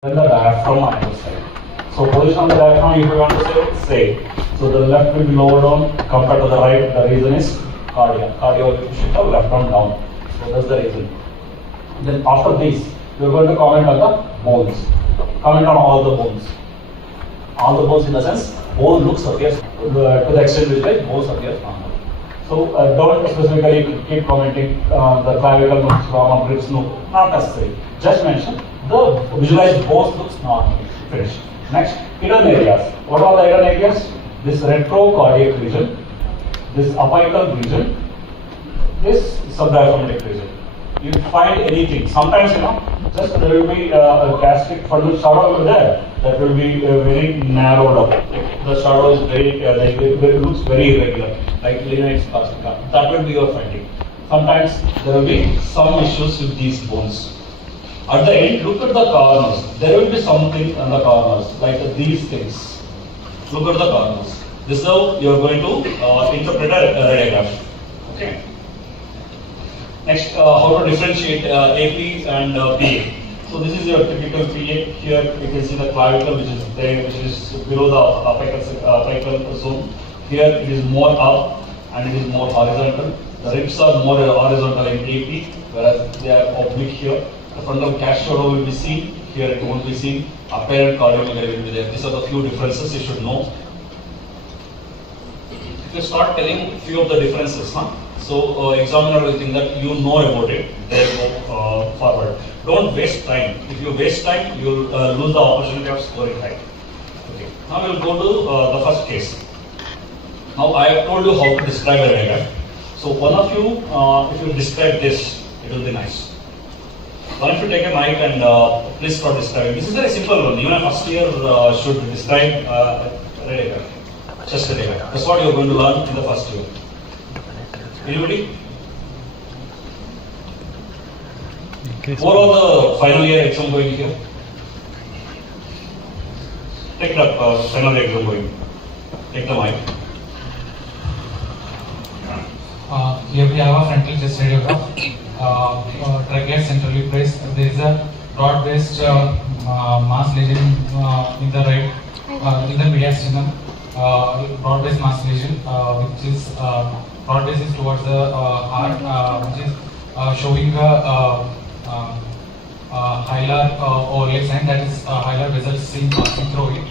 then the diaphragm on either side. So position of the diaphragm, if you want to say. So the left will be lower down compared to the right. The reason is cardia. Cardio will shift the left arm down. So that's the reason. Then after this, we are going to comment on the bones. Comment on all the bones. All the bones in the sense, bone looks appears to the extent which like bones appears normal. So don't specifically keep commenting the clavicle looks normal, ribs no, not necessary. Just mention the visualized bones looks normal. Finished. Next, hidden areas. What are the hidden areas? This retrocardiac region, this apical region, this subdiaphragmatic region. You find anything. Sometimes just there will be a gastric fundal shadow over there that will be very narrowed up. The shadow is very it looks very irregular, like Linux plastica. That will be your finding. Sometimes there will be some issues with these bones. At the end, look at the corners. There will be something on the corners, like these things. Look at the corners. This is how you are going to interpret a radiograph. Okay. Next, how to differentiate AP and PA. So this is your typical PA. Here you can see the clavicle, which is there, which is below the apical zone. Here it is more up and it is more horizontal. The ribs are more horizontal in AP, whereas they are oblique here. The frontal cache shadow will be seen. Here it won't be seen. Apparent cardiomegaly will be there. These are the few differences you should know. If you start telling few of the differences, so examiner will think that you know about it, then go forward. Don't waste time. If you waste time, you will lose the opportunity of scoring high. Okay. Now we will go to the first case. Now I have told you how to describe a diagram. So one of you, if you describe this, it will be nice. One of you take a mic and please start describing. This is very simple one. Even a first year should describe radiograph, chest radiograph. That's what you are going to learn in the first year. Anybody? What are the final year exam going here? Take it up, final year exam going. Take the mic. Here we have a frontal chest radiograph. Trachea centrally placed. There is a broad-based mass lesion in the right, in the mediastinum. Broad-based mass lesion, which is broad-based is towards the heart, which is showing a hilar overlay sign, that is hilar vessels seen passing through it.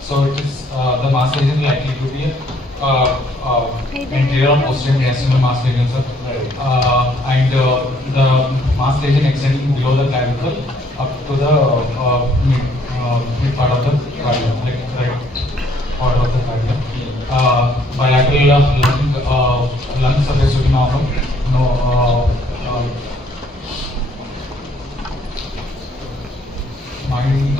So it is the mass lesion likely to be anterior or posterior mediastinal mass lesion, sir. And the mass lesion extending below the clavicle up to the mid part of the cardiac, like right part of the cardiac. Bilateral lung surface to be normal. No. Mind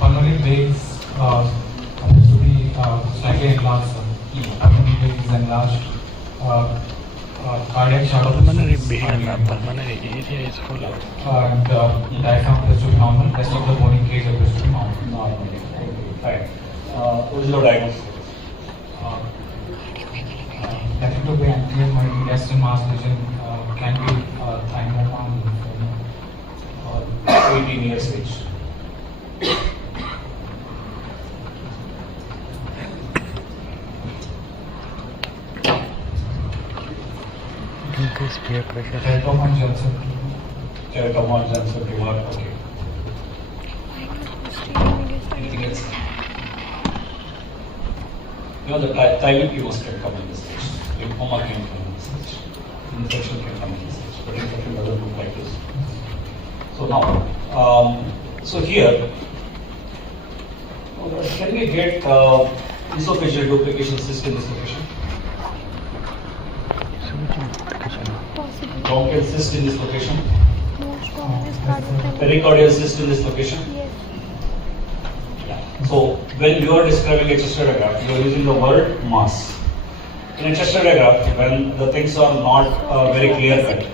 pulmonary veins appears to be slightly enlarged. Pulmonary veins is enlarged. Cardiac shadow pulmonary area is full. And diaphragm appears to be normal. Rest of the bony cage appears to be normal. Fine. What is your diagnosis? Nothing to be anterior mediastinal mass lesion can be thymoma 18 years age. Increased peer pressure. teratoma Johnson. Teratoma Johnson tumor. Okay. Anything else? The thymic tumors can come in this stage. Lymphoma can come in this stage. Infection can come in this stage. But infection doesn't look like this. So now, so here, can we get esophageal duplication cyst in this location? Bronchial cyst in this location? Pericardial cyst in this location? Yes. Yeah. So when you are describing a chest radiograph, you are using the word mass. In a chest radiograph, when the things are not very clear cut,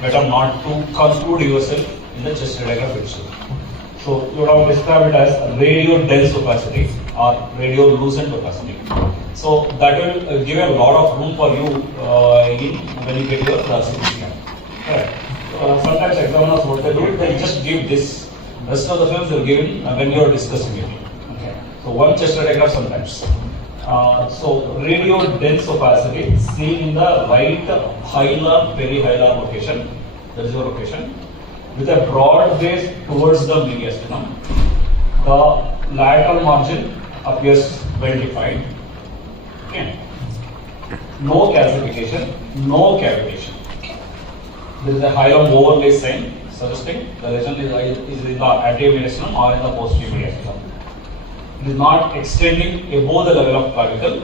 better not to conclude yourself in the chest radiograph itself. So you would have described it as radio dense opacity or radio lucent opacity. So that will give a lot of room for you when you get your CT scan. Correct. sometimes examiners what they do, they just give this. Rest of the films they're given when you are discussing it. Okay. So one chest radiograph sometimes. So radio dense opacity seen in the right hilar perihilar location. That is your location. With a broad base towards the mediastinum. The lateral margin appears well defined. Okay. No calcification, no cavitation. There is a hilum overlay sign suggesting the lesion is in the anterior mediastinum or in the posterior mediastinum. It is not extending above the level of clavicle.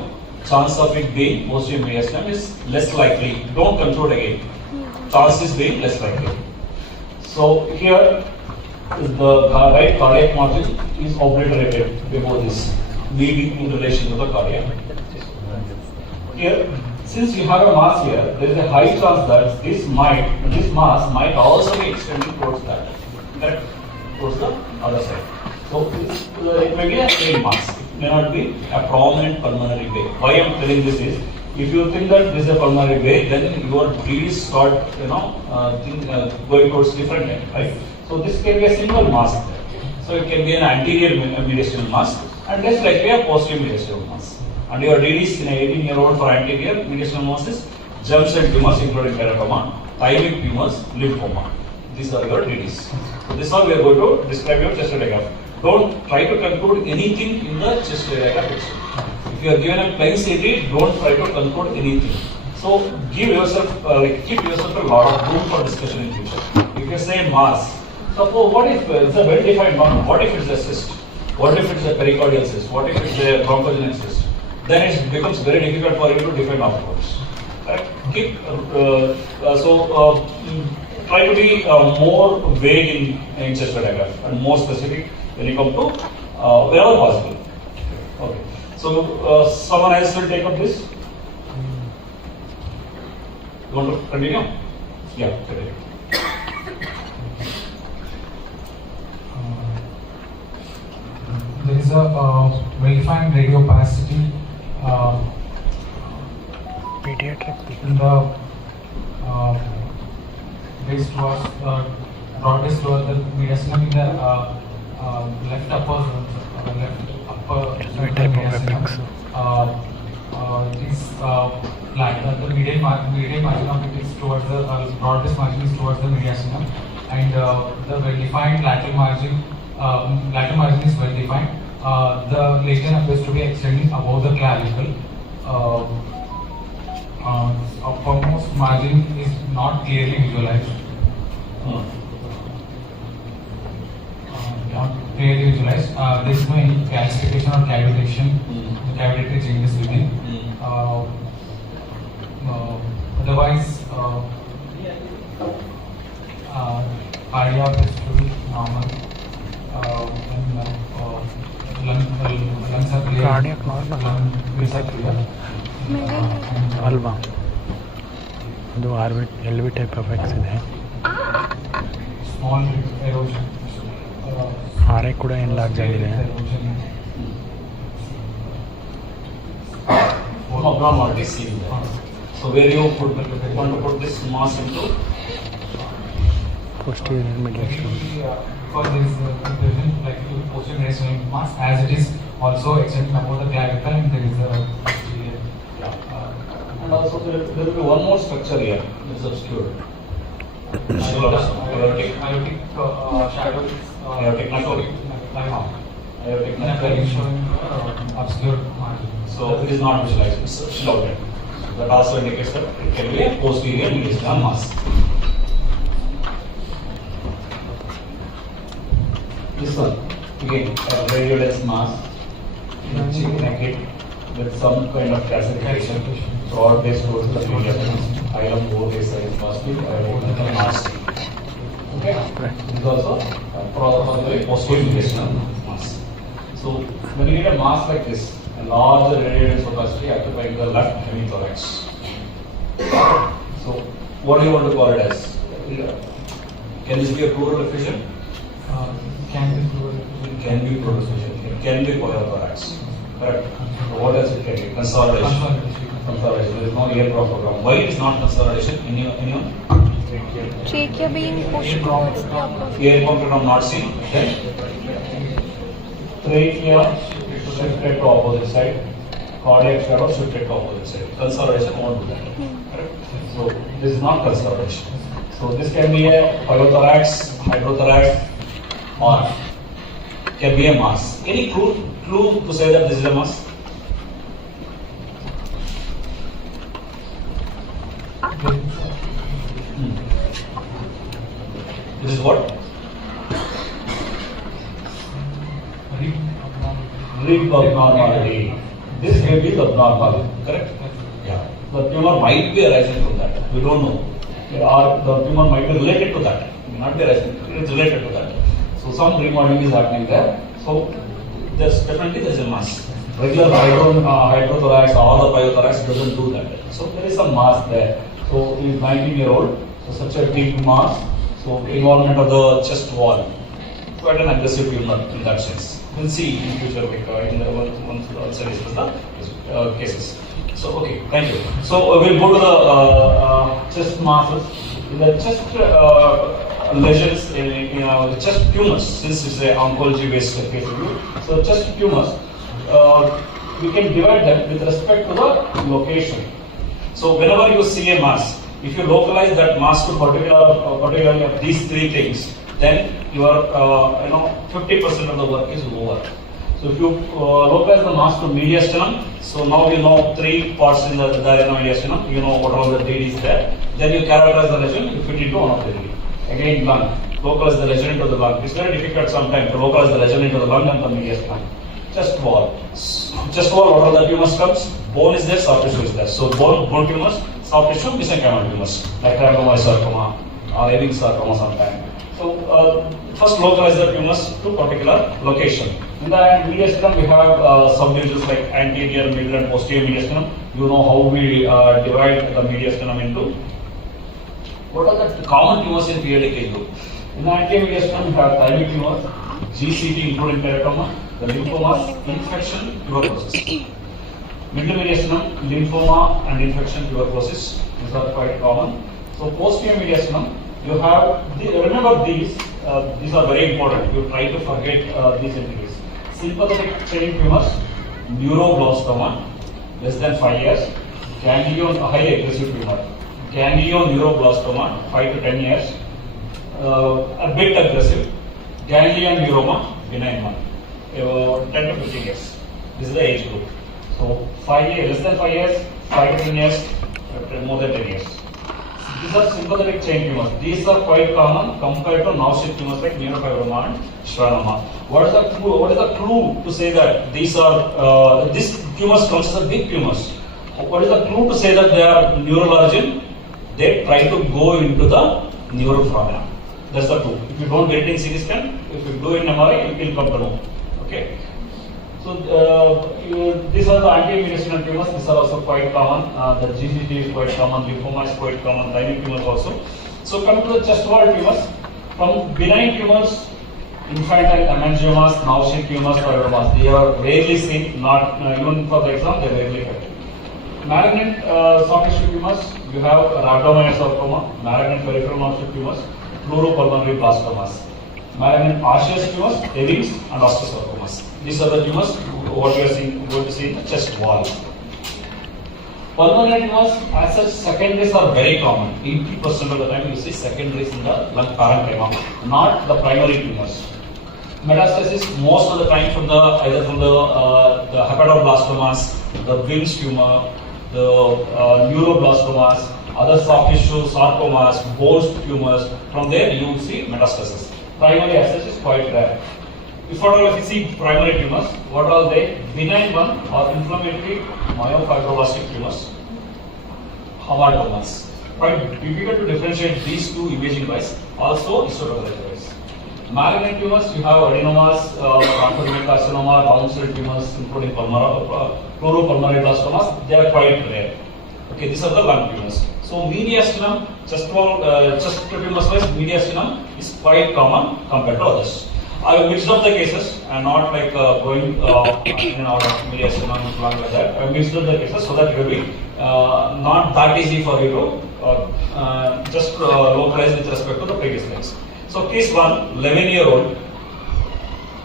Chance of it being posterior mediastinum is less likely. Don't conclude again. Chances being less likely. So here the right cardiac margin is obliterated before this, maybe in relation to the cardiac. Here, since you have a mass here, there is a high chance that this mass might also be extending towards that, towards the other side. So it may be a plain mass. It may not be a prominent pulmonary bay. Why I am telling this is, if you think that this is a pulmonary bay, then your breeze start, going towards different end, right? So this can be a single mass there. So it can be an anterior mediastinal mass and less likely a posterior mediastinal mass. And your DDs in an 18-year-old for anterior mediastinal mass is germs and tumors including teratoma, thymic tumors, lymphoma. These are your DDs. So this is how we are going to describe your chest radiograph. Don't try to conclude anything in the chest radiograph itself. If you are given a plain CT, don't try to conclude anything. So give yourself, keep yourself a lot of room for discussion in future. If you say mass, suppose what if it's a well-defined mass? What if it's a cyst? What if it's a pericardial cyst? What if it's a bronchogenic cyst? Then it becomes very difficult for you to define afterwards. Right? Try to be more vague in chest radiograph and more specific when you come to wherever possible. Okay. So someone else will take up this. You want to continue? Yeah. Continue. There is a well-defined radiopacity in the base towards broad base towards the mediastinum in the left upper mediastinum. It is like the medial margin of it is towards the broad base margin is towards the mediastinum, and the well-defined lateral margin is well defined. The lesion appears to be extending above the clavicle. Uppermost margin is not clearly visualized. There is no any calcification or cavitation. The cavitary changes within. Otherwise, cardiac is fully normal. Lungs are clear. Cardiac normal. ಅಲ್ವಾ ಅದು LV type of X ಇದೆ. Small erosion. RA ಕೂಡ enlarge ಆಗಿದೆ. Abnormality seen there. So where you want to put this mass into? Posterior mediastinum. Because there is confusion like posterior mediastinal mass as it is also extending above the clavicle, and there is a and also there will be one more structure here that is obscured. Aortic shadow is aortic nephron. Aortic nephron showing obscure margin. So it is not visualized, it's shrouded. That also indicates that it can be a posterior mediastinal mass. This one, again, a radioless mass, naked, with some kind of calcification, broad base towards the mediastinum, hilum lower base size mostly, mass. Okay? This is also probably posterior mediastinal mass. So when you get a mass like this, a large radioless opacity occupying the left hemithorax. So what do you want to call it as? Can this be a pleural effusion? Can be pleural. Can be pleural effusion. It can be pneumothorax. Correct. So what else it can be? Consolidation. Consolidation. There is no ear program. Why it is not consolidation? Anyone? Trachea being pushed towards the upper. Air income not seen. Then trachea shifted to opposite side. Cardiac shadow shifted to opposite side. Conservation won't do that. Correct? So this is not conservation. So this can be a pyothorax, hydrothorax, or can be a mass. Any clue to say that this is a mass? This is what? Rib abnormality. This may be abnormal, correct? Yeah. The tumor might be arising from that. We don't know. Or the tumor might be related to that. It may not be arising. It is related to that. So some remodeling is happening there. So there's definitely a mass. Regular hydrothorax or the pyothorax doesn't do that. So there is some mass there. So he is 19-year-old. So such a big mass. So involvement of the chest wall. Quite an aggressive tumor in that sense. We'll see in future, like in the once also discuss the cases. So okay, thank you. So we'll go to the chest masses. In the chest lesions, the chest tumors, since it's an oncology-based case review. So chest tumors, we can divide them with respect to the location. So whenever you see a mass, if you localize that mass to particularly of these three things, then your 50% of the work is over. So if you localize the mass to mediastinum, so now you know three parts in the mediastinum, you know what all the deed is there. Then you characterize the lesion, you fit into one of the deed. Again, lung, localize the lesion into the lung. It's very difficult sometimes to localize the lesion into the lung and the mediastinum. Chest wall. Chest wall, what are the tumors comes? Bone is there, soft tissue is there. So bone tumors, soft tissue, mesenchymal tumors, like sarcoma or Ewing sarcoma sometimes. So first localize the tumors to particular location. In the mediastinum we have subdivisions like anterior, middle and posterior mediastinum. You know how we divide the mediastinum into. What are the common tumors in periodic age group? In the anterior mediastinum we have thymic tumors, GCT including teratoma, the lymphomas, infection, tuberculosis. Middle mediastinum, lymphoma and infection, tuberculosis. These are quite common. So posterior mediastinum, you have, remember these are very important. You try to forget these entities. Sympathetic chain tumors, neuroblastoma, less than 5 years. Ganglion, highly aggressive tumor. Ganglion neuroblastoma, 5 to 10 years. A bit aggressive. Ganglion neuroma, benign one, 10 to 15 years. This is the age group. So 5 years, less than 5 years, 5 to 10 years, more than 10 years. These are sympathetic chain tumors. These are quite common compared to nauseous tumors like neurofibroma and schwannoma. What is the clue to say that these tumors comes as a big tumors? What is the clue to say that they are neural origin? They try to go into the neural phenomena. That's the clue. If you don't get it in CT scan, if you do in MRI, you will come to know. Okay. So these are the anti-mediastinal tumors. These are also quite common. The GCT is quite common. Lymphoma is quite common. Thymic tumors also. So come to the chest wall tumors. From benign tumors, infantile hemangiomas, nauseous tumors, fibromas. They are rarely seen. Not even for the exam, they are rarely affected. Malignant soft tissue tumors. You have rhabdomyosarcoma, malignant peripheral nauseous tumors, pleuropulmonary blastomas. Malignant osseous tumors, Ewing's and osteosarcomas. These are the tumors what we are going to see in the chest wall. Pulmonary tumors, as such, secondaries are very common. 80% of the time you see secondaries in the lung parenchyma, not the primary tumors. Metastasis most of the time from either from the hepatoblastomas, the Wilms tumor, the neuroblastomas, other soft tissue sarcomas, bone tumors. From there you see metastasis. Primary as such is quite rare. If you see primary tumors, what are they? Benign one or inflammatory myofibroblastic tumors, hematomas. Quite difficult to differentiate these two imaging wise. Also histopathology wise. Malignant tumors, you have adenomas, carcinoma, round cell tumors, including pleuropulmonary blastomas. They are quite rare. Okay, these are the lung tumors. So mediastinum, chest tumors wise, mediastinum is quite common compared to others. I have mixed up the cases. I am not like going in and out of media cinema and like that. I have mixed up the cases so that it will be not that easy for you to just localize with respect to the previous case. So case 1, 11-year-old,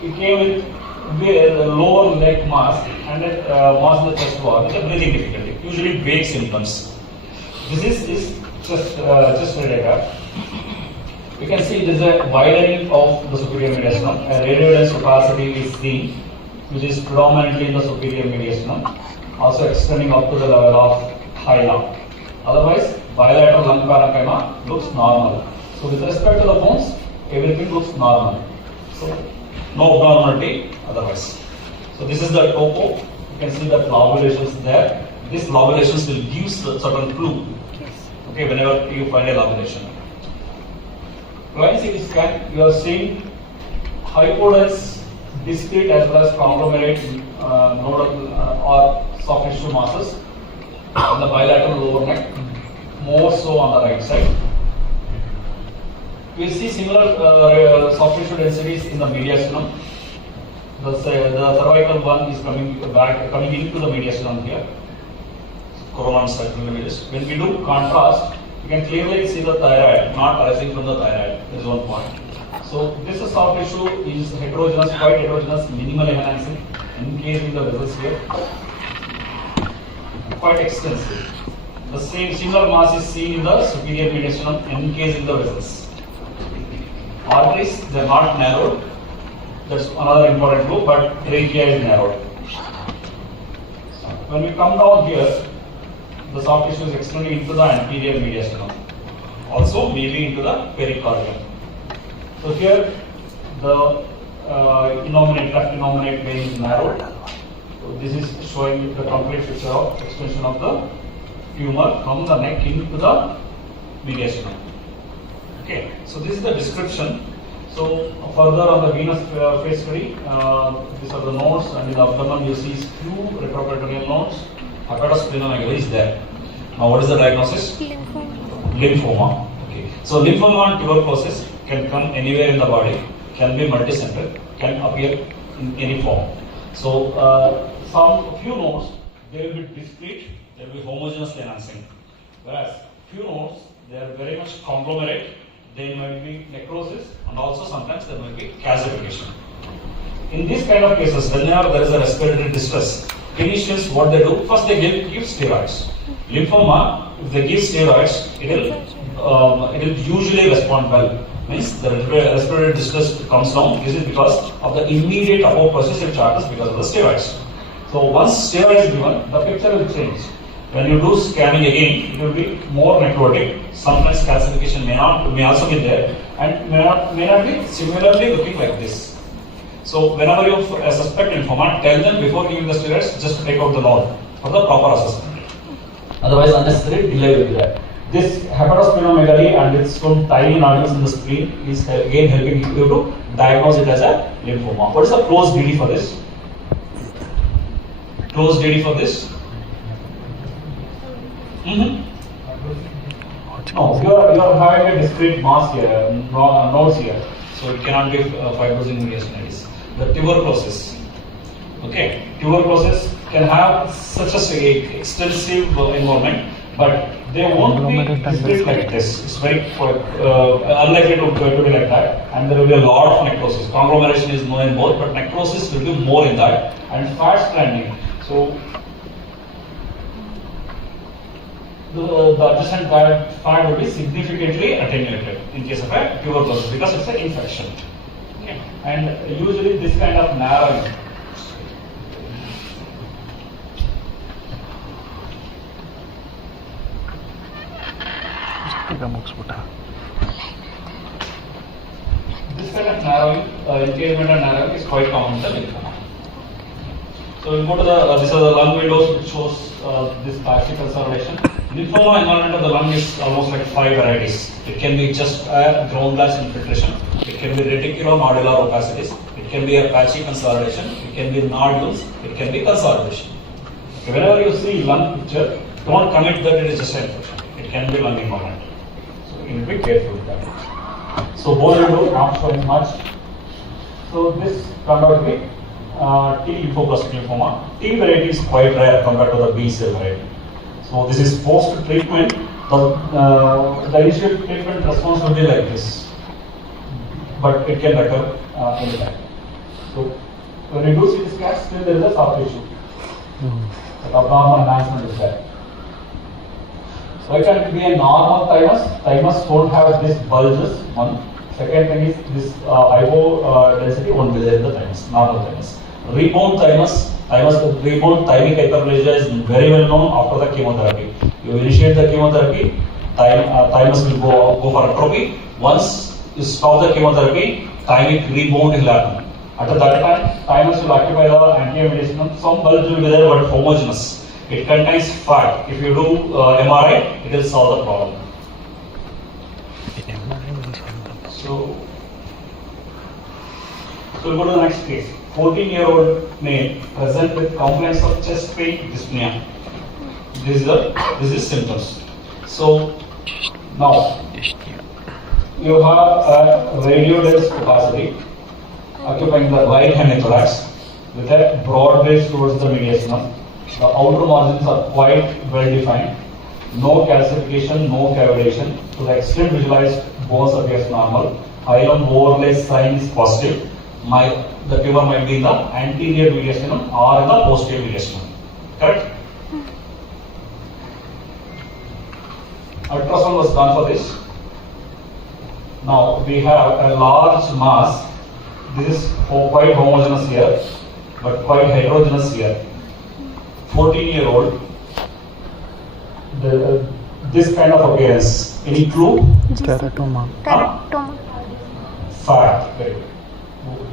he came with lower neck mass and mass in the chest wall with a breathing difficulty, usually vague symptoms. This is chest data. You can see there is a widening of the superior mediastinum. A radiodensity opacity is seen, which is predominantly in the superior mediastinum, also extending up to the level of high lung. Otherwise, bilateral lung parenchyma looks normal. So with respect to the bones, everything looks normal. So no abnormality otherwise. So this is the topo. You can see the lobulations there. These lobulations will give certain clue. Okay, whenever you find a lobulation. Plain CT scan, you are seeing hypodense, discrete as well as conglomerate nodal or soft tissue masses on the bilateral lower neck, more so on the right side. We see similar soft tissue densities in the mediastinum. The cervical one is coming into the mediastinum here. Coronal circle images. When we do contrast, you can clearly see the thyroid not arising from the thyroid. That is one point. So this soft tissue is heterogeneous, quite heterogeneous, minimally enhancing, encasing the vessels here. Quite extensive. The same similar mass is seen in the superior mediastinum, encasing the vessels. Arteries, they are not narrowed. That's another important clue, but trachea is narrowed. When we come down here, the soft tissue is extending into the anterior mediastinum, also maybe into the pericardium. So here the left innominate vein is narrowed. So this is showing the complete picture of extension of the tumor from the neck into the mediastinum. Okay, so this is the description. So further on the venous phase study, these are the nodes, and in the abdomen you see few retroperitoneal nodes. Hepatosplenomegaly is there. Now what is the diagnosis? Lymphoma. Okay. So lymphoma and tuberculosis can come anywhere in the body, can be multicentered, can appear in any form. So few nodes, they will be discrete, they will be homogeneously enhancing. Whereas few nodes, they are very much conglomerate, they might be necrosis, and also sometimes there might be calcification. In these kind of cases, whenever there is a respiratory distress, clinicians, what they do, first they give steroids. Lymphoma, if they give steroids, it will usually respond well. Means the respiratory distress comes down. This is because of the immediate apoptosis charges because of the steroids. So once steroid is given, the picture will change. When you do scanning again, it will be more necrotic. Sometimes calcification may also be there, and may not be similarly looking like this. So whenever you suspect lymphoma, tell them before giving the steroids just to take out the node for the proper assessment. Otherwise, unnecessary delay will be there. This hepatosplenomegaly and its some tiny nodules in the spleen is again helping you to diagnose it as a lymphoma. What is the close DD for this? Close DD for this? No, you are having a discrete mass here, nodes here, so it cannot be fibrosing mediastinitis. The tuberculosis. Okay, tuberculosis can have such a extensive environment, but they won't be discrete like this. It's very unlikely to be like that, and there will be a lot of necrosis. Conglomeration is known in both, but necrosis will be more in that, and fat stranding. So the adjacent fat will be significantly attenuated in case of a tuberculosis because it's an infection. Okay. And usually this kind of narrowing. This kind of narrowing, encasement and narrowing is quite common in the lymphoma. So we go to these are the lung windows which shows this patchy consolidation. Lymphoma environment of the lung is almost like 5 varieties. It can be just ground glass infiltration. It can be reticulonodular opacities. It can be a patchy consolidation. It can be nodules. It can be consolidation. Okay, whenever you see lung picture, don't commit that it is just an infection. It can be lung environment. So you need to be careful with that. So bone window not showing much. So this turned out to be T lymphoblastic lymphoma. T variety is quite rare compared to the B cell variety. So this is post-treatment. The initial treatment response will be like this, but it can recur anytime. So when you do CT scans, still there is a soft tissue. The abnormal enhancement is there. Why can't it be a normal thymus? Thymus don't have these bulges. One. Second thing is this hypo density won't be there in the thymus, normal thymus. Rebound rebound thymic hyperplasia is very well known after the chemotherapy. You initiate the chemotherapy, thymus will go for atrophy. Once you stop the chemotherapy, thymic rebound will happen. At that time, thymus will occupy the anterior mediastinum. Some bulge will be there, but homogeneous. It contains fat. If you do MRI, it will solve the problem. So we'll go to the next case. 14-year-old male present with complaints of chest pain, dyspnea. This is symptoms. So now you have a radiologist capacity occupying the right hemithorax with a broad base towards the mediastinum. The outer margins are quite well defined. No calcification, no cavitation. To the extent visualized, bones appears normal. Hilum overlay sign is positive. The tumor might be in the anterior mediastinum or in the posterior mediastinum. Correct? Ultrasound was done for this. Now we have a large mass. This is quite homogeneous here, but quite heterogeneous here. 14-year-old. This kind of appearance. Any clue? Teratoma. Fat. Very good.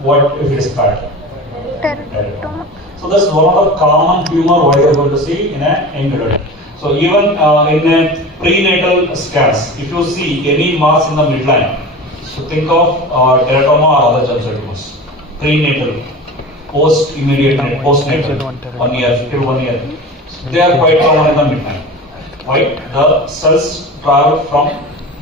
What if it is fat? Teratoma. So that's one of the common tumor what you are going to see in a young adult. So even in a prenatal scans, if you see any mass in the midline, so think of teratoma or other germ cell tumors. Prenatal, postnatal, 1 year, till 1 year. They are quite common in the midline. Why? The cells travel from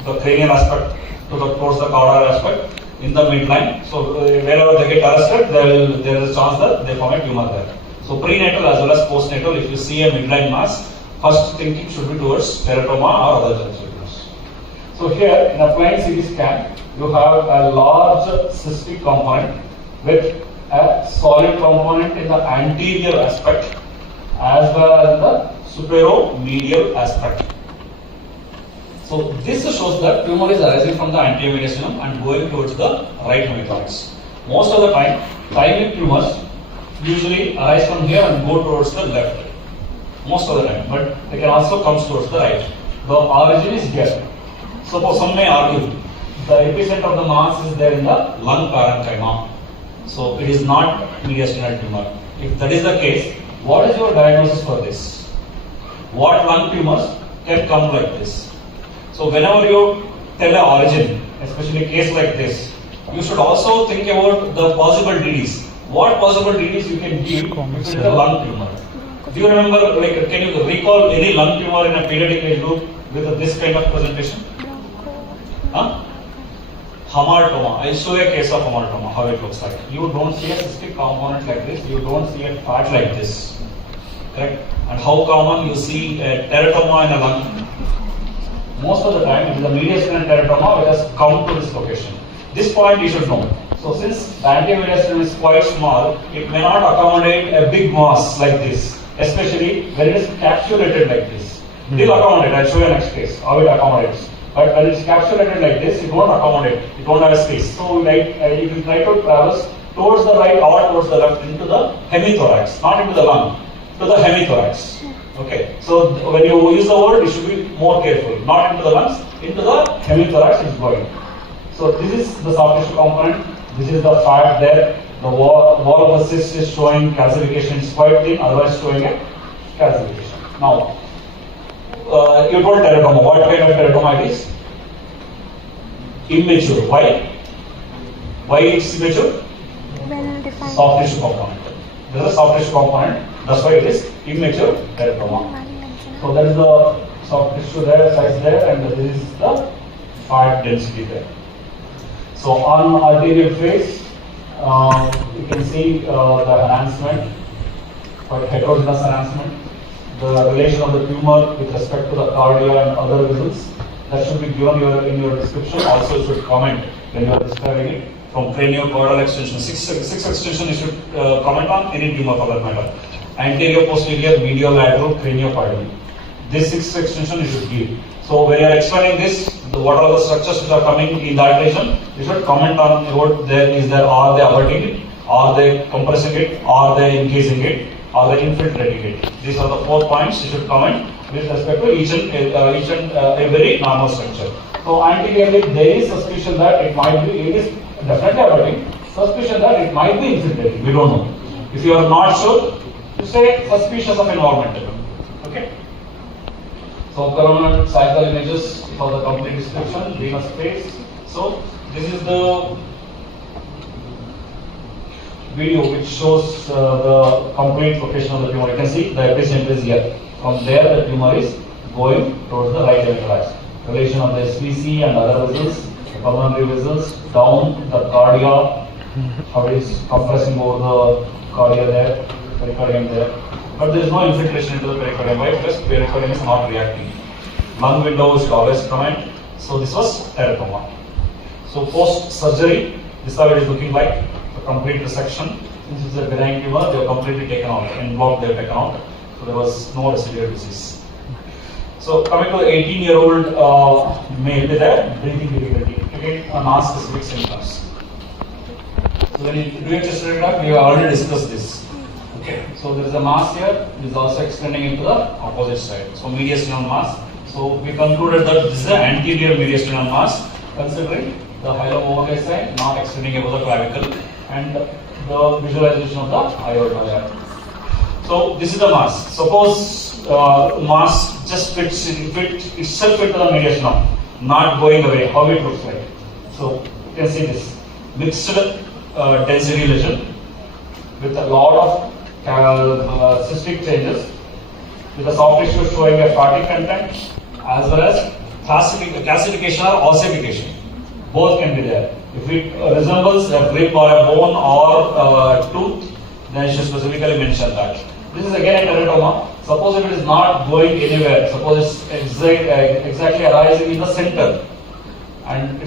the cranial aspect towards the caudal aspect in the midline. So wherever they get arrested, there is a chance that they form a tumor there. So prenatal as well as postnatal, if you see a midline mass, first thinking should be towards teratoma or other germ cell tumors. So here in a plain CT scan, you have a large cystic component with a solid component in the anterior aspect as well as the superomedial aspect. So this shows that tumor is arising from the anterior mediastinum and going towards the right hemithorax. Most of the time, thymic tumors usually arise from here and go towards the left. Most of the time, but they can also come towards the right. The origin is here. Suppose some may argue the epicenter of the mass is there in the lung parenchyma. So it is not mediastinal tumor. If that is the case, what is your diagnosis for this? What lung tumors can come like this? So whenever you tell an origin, especially a case like this, you should also think about the possible DDs. What possible DDs you can give if it is a lung tumor? Do you remember, can you recall any lung tumor in a pediatric age group with this kind of presentation? Hamartoma. I'll show a case of hamartoma, how it looks like. You don't see a cystic component like this, you don't see a fat like this. Correct? And how common you see a teratoma in a lung? Most of the time, it is a mediastinal teratoma which has come to this location. This point you should know. So since the anterior mediastinum is quite small, it may not accommodate a big mass like this, especially when it is capsulated like this. It will accommodate. I'll show you next case how it accommodates. But when it is capsulated like this, it won't accommodate. It won't have space. So if you try to traverse towards the right or towards the left into the hemithorax, not into the lung, to the hemithorax. Okay. So when you use the word, you should be more careful. Not into the lungs, into the hemithorax is going. So this is the soft tissue component. This is the fat there. The wall of the cyst is showing calcification. It's quite thin, otherwise showing a calcification. Now, you told teratoma. What kind of teratoma it is? Immature. Why? Why it's immature? Well defined. Soft tissue component. This is a soft tissue component. That's why it is immature teratoma. So there is the soft tissue there, size there, and this is the fat density there. So on arterial face, you can see the enhancement, or heterogeneous enhancement, the relation of the tumor with respect to the cardia and other vessels. That should be given in your description. Also, you should comment when you are describing it. From craniocaudal extension, six extension, you should comment on any tumor for that matter. Anterior, posterior, medial, lateral, craniocaudal. This 6 extension you should give. So when you are explaining this, what are the structures which are coming in that region, you should comment on what there is there. Are they averting it? Are they compressing it? Are they increasing it? Are they infiltrating it? These are the 4 points you should comment with respect to each and every normal structure. So anteriorly, there is suspicion that it might be, it is definitely averting, suspicion that it might be infiltrating. We don't know. If you are not sure, you say suspicious of involvement. Okay. So coronal cycle images for the complete description, venous space. So this is the video which shows the complete location of the tumor. You can see the epicenter is here. From there the tumor is going towards the right ventral axis. Relation of the SVC and other vessels, the pulmonary vessels, down the cardia, how it is compressing over the cardia there, pericardium there. But there is no infiltration into the pericardium. Why? Because pericardium is not reacting. Lung window should always comment. So this was teratoma. So post surgery, this is how it is looking like. The complete resection. Since it's a benign tumor, they have completely taken out, en bloc they have taken out. So there was no residual disease. So coming to the 18-year-old male with a breathing difficulty. Again, non-specific symptoms. So when you do your chest radiograph, we have already discussed this. Okay, so there is a mass here, it is also extending into the opposite side. So mediastinal mass. So we concluded that this is the anterior mediastinal mass, considering the hilum over side not extending above the clavicle and the visualization of the aorta. So this is the mass. Suppose mass just fits itself into the mediastinum, not going away. How it looks like? So you can see this mixed density lesion with a lot of cystic changes, with the soft tissue showing a fatty content as well as calcification or ossification. Both can be there. If it resembles a rib or a bone or a tooth, then you should specifically mention that. This is again a teratoma. Suppose if it is not going anywhere, suppose it's exactly arising in the center and